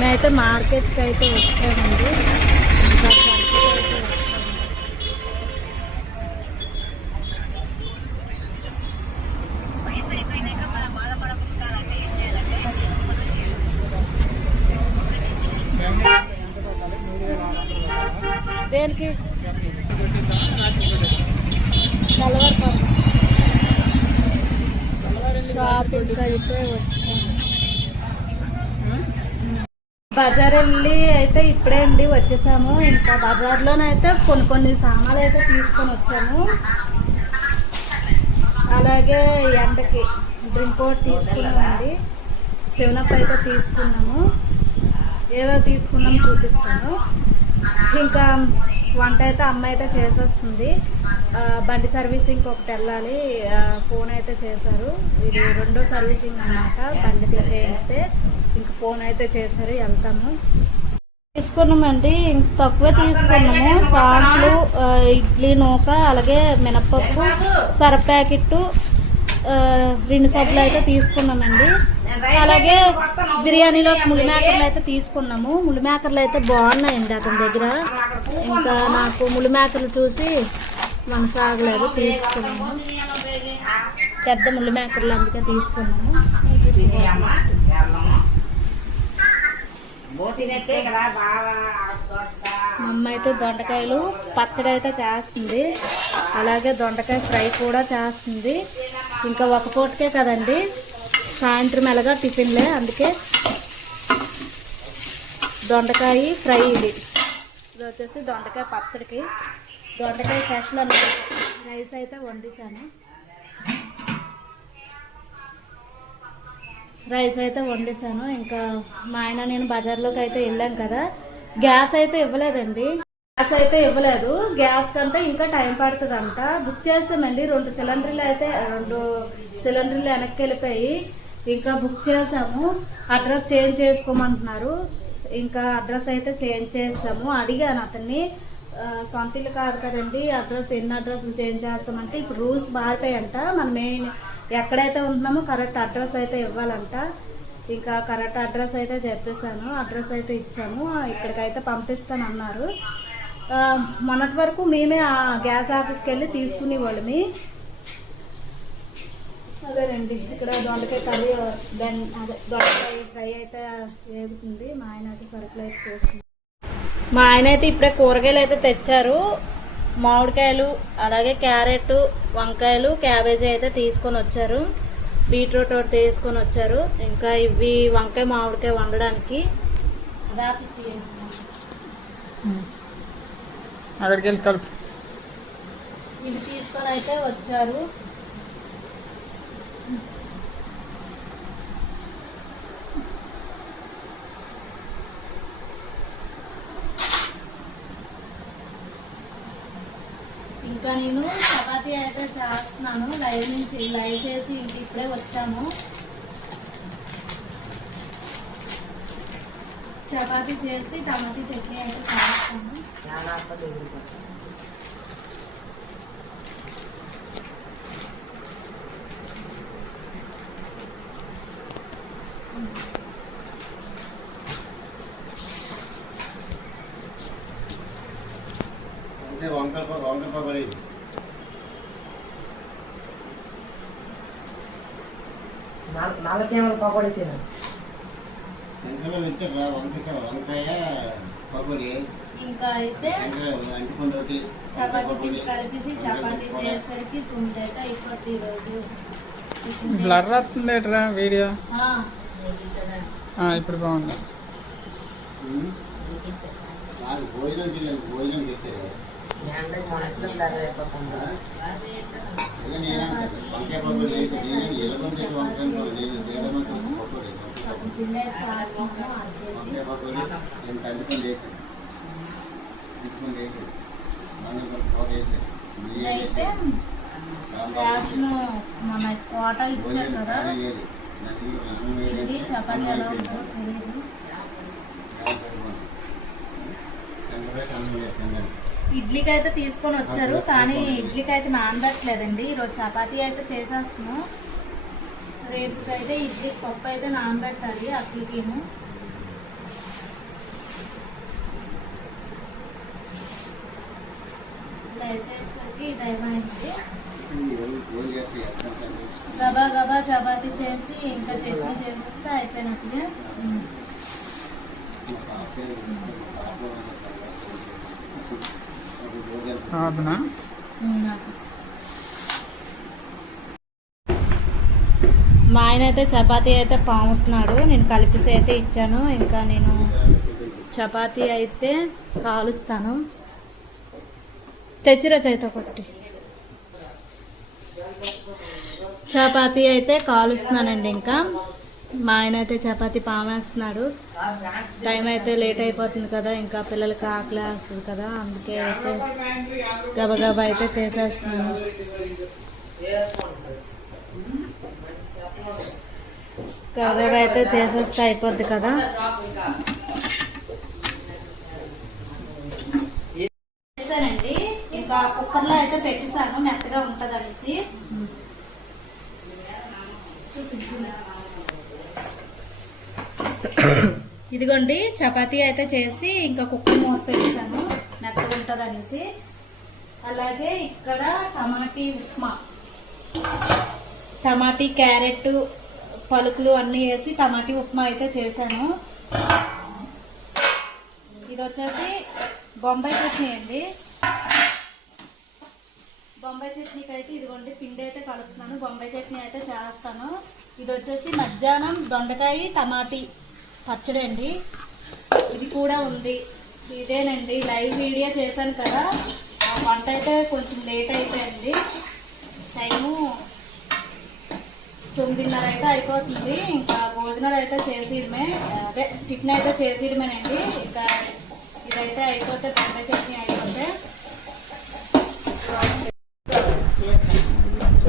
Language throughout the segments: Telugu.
మేమైతే మార్కెట్కి అయితే వచ్చామండి. ఇంకా సరుకులు అయితే వచ్చాము. దేనికి షాపింగ్కి అయితే వచ్చాము. బజార్ వెళ్ళి అయితే ఇప్పుడే అండి వచ్చేసాము. ఇంకా బజార్లోనైతే కొన్ని సామాన్లు అయితే తీసుకొని వచ్చాము. అలాగే ఎండకి డ్రింక్ ఒకటి తీసుకున్నామండి. సెవెనప్ అయితే తీసుకున్నాము. ఏవో తీసుకున్నాము చూపిస్తాను. ఇంకా వంట అయితే అమ్మ అయితే చేసేస్తుంది. బండి సర్వీసింగ్ ఒకటి వెళ్ళాలి. ఫోన్ అయితే చేశారు. ఇది రెండో సర్వీసింగ్ అన్నమాట. బండి చేయిస్తే ఇంక ఫోన్ అయితే చేశారు. వెళ్తాము. తీసుకున్నామండి. ఇంక తక్కువే తీసుకున్నాము. సాంట్లు, ఇడ్లీ నూక, అలాగే మినప్పప్పు, సర్ఫ్ ప్యాకెట్టు, 2 సబ్బులు అయితే తీసుకున్నామండి. అలాగే బిర్యానీలో ముళ్ళు మేకర్లు అయితే తీసుకున్నాము. ముళ్ళు మేకర్లు అయితే బాగున్నాయండి అతని దగ్గర. ఇంకా నాకు ముళ్ళు మేకర్లు చూసి మనసాగలేదు, తీసుకున్నాము. పెద్ద ముళ్ళు మేకర్లు అందుకే తీసుకున్నాము. మా అమ్మ అయితే దొండకాయలు పచ్చడి అయితే చేస్తుంది. అలాగే దొండకాయ ఫ్రై కూడా చేస్తుంది. ఇంకా ఒక పూటకే కదండి, సాయంత్రం ఎలాగా టిఫిన్లే, అందుకే దొండకాయ ఫ్రై. ఇది వచ్చేసి దొండకాయ పచ్చడికి. దొండకాయ ఫ్రెష్లో రైస్ అయితే వండేసాను. ఇంకా మా ఆయన నేను బజార్లోకి అయితే వెళ్ళాం కదా. గ్యాస్ అయితే ఇవ్వలేదండి. గ్యాస్ కంటే ఇంకా టైం పడుతుందంట. బుక్ చేసామండి. 2 సిలిండర్లు అయితే 2 సిలిండర్లు వెనక్కి వెళ్ళిపోయి ఇంకా బుక్ చేసాము. అడ్రస్ చేంజ్ చేసుకోమంటున్నారు. ఇంకా అడ్రస్ అయితే చేంజ్ చేస్తాము. అడిగాను అతన్ని, సొంత ఇల్లు కాదు కదండి, ఎన్ని అడ్రస్లు చేంజ్ చేస్తామంటే ఇప్పుడు రూల్స్ మారిపోయాయంట. మనం ఎక్కడైతే ఉంటున్నామో కరెక్ట్ అడ్రస్ అయితే ఇవ్వాలంట. ఇంకా కరెక్ట్ అడ్రస్ అయితే చెప్పేశాను. అడ్రస్ అయితే ఇచ్చాము. ఇక్కడికైతే పంపిస్తాను అన్నారు. మొన్నటి వరకు మేమే ఆ గ్యాస్ ఆఫీస్కి వెళ్ళి తీసుకునేవాళ్ళమి. అదేనండి, ఇక్కడ దొండకాయ కర్రీ, దొండకాయ ఫ్రై అయితే వేగుతుంది. మా ఆయన అయితే సరుకులు అయితే చేస్తుంది. మా ఆయన అయితే ఇప్పుడే కూరగాయలు అయితే తెచ్చారు. మామిడికాయలు, అలాగే క్యారెట్, వంకాయలు, క్యాబేజీ అయితే తీసుకొని వచ్చారు. బీట్రూట్ ఒకటి తీసుకొని వచ్చారు. ఇంకా ఇవి వంకాయ మామిడికాయ వండడానికి ఇవి తీసుకొని అయితే వచ్చారు. ఇంకా నేను చపాతీ అయితే చేస్తున్నాను. లైవ్ చేసి ఇంక ఇప్పుడే వచ్చాము. చపాతీ చేసి టమాటా చట్నీ అయితే చేస్తాను. నల్లచేమల పకోడీ తిన ఇంకా అయితే చపాతీ పిండి కలిపేసి చపాతీ చేసేసరికి తుంటైతే అయిపోతుంది. ఈరోజు బ్లర్ అవుతుంది వీడియో. ఇప్పుడు బాగుంది. అయితే మన కోట ఇచ్చారు కదా, ఇది చపాతీ ఎలా ఉంటుందో తెలియదు. ఇడ్లీకి అయితే తీసుకొని వచ్చారు, కానీ ఇడ్లీకి అయితే నానబెట్టలేదండి. ఈరోజు చపాతీ అయితే చేసేస్తున్నాం. రేపుకైతే ఇడ్లీ పప్పు అయితే నానబెట్టాలి. అట్లకేమో చపాతీ చేసి ఇంకా చట్నీ చేసేస్తే అయిపోయినట్టుగా. అవునా? మా ఆయన అయితే చపాతీ అయితే పాముతున్నాడు. నేను కలిపేసి అయితే ఇచ్చాను. ఇంకా నేను చపాతీ అయితే కాలుస్తాను. తెచ్చిరా చేత కొట్టి. చపాతీ అయితే కాలుస్తున్నానండి. ఇంకా మా ఆయన అయితే చపాతీ పామేస్తున్నాడు. టైం అయితే లేట్ అయిపోతుంది కదా, ఇంకా పిల్లలకి ఆకలి వేస్తుంది కదా, అందుకే అయితే గబగబా అయితే చేసేస్తున్నాను. గబగబా అయితే చేసేస్తే అయిపోద్ది కదా. చేస్తానండి. ఇంకా కుక్కర్లో అయితే పెట్టేశాను మెత్తగా ఉంటుంది అనేసి. ఇదిగోండి చపాతీ అయితే చేసి ఇంకా కుక్కర్ మూత పెట్టేశాను మెత్తగా ఉంటుంది అనేసి. అలాగే ఇక్కడ టమాటీ ఉప్మా, టమాటీ క్యారెట్ పలుకులు అన్నీ వేసి టమాటీ ఉప్మా అయితే చేశాను. ఇది వచ్చేసి బొంబాయి చట్నీ అండి. బొంబాయి చట్నీకి అయితే ఇదిగోండి పిండి అయితే కలుపుతున్నాను. బొంబాయి చట్నీ అయితే చేస్తాను. ఇది వచ్చేసి మధ్యాహ్నం దొండకాయ టమాటీ పచ్చడి అండి. ఇది కూడా ఉంది. ఇదేనండి లైవ్ వీడియో చేశాను కదా, ఆ వంట అయితే కొంచెం లేట్ అయిపోయింది. టైము 9:30 అయితే అయిపోతుంది. ఇంకా భోజనాలు అయితే చేసేయడమే, అదే టిఫిన్ అయితే చేసేయడమేనండి. ఇంకా ఇదైతే అయిపోతే బొంబాయి చట్నీ అయిపోతే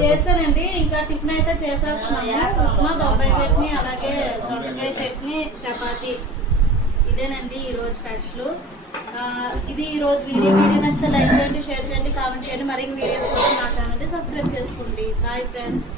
చేశానండి. ఇంకా టిఫిన్ అయితే చేసేస్తున్నాము. ఉప్మా, బొంబాయి చట్నీ, అలాగే దొండకాయ చట్నీ, చపాతీ. ఇదేనండి ఈరోజు స్పెషల్. ఇది ఈరోజు వీడియో నచ్చితే లైక్ చేయండి, షేర్ చేయండి, కామెంట్ చేయండి. మరిన్ని వీడియోస్ కోసం నా ఛానల్ని సబ్స్క్రైబ్ చేసుకోండి. Bye friends.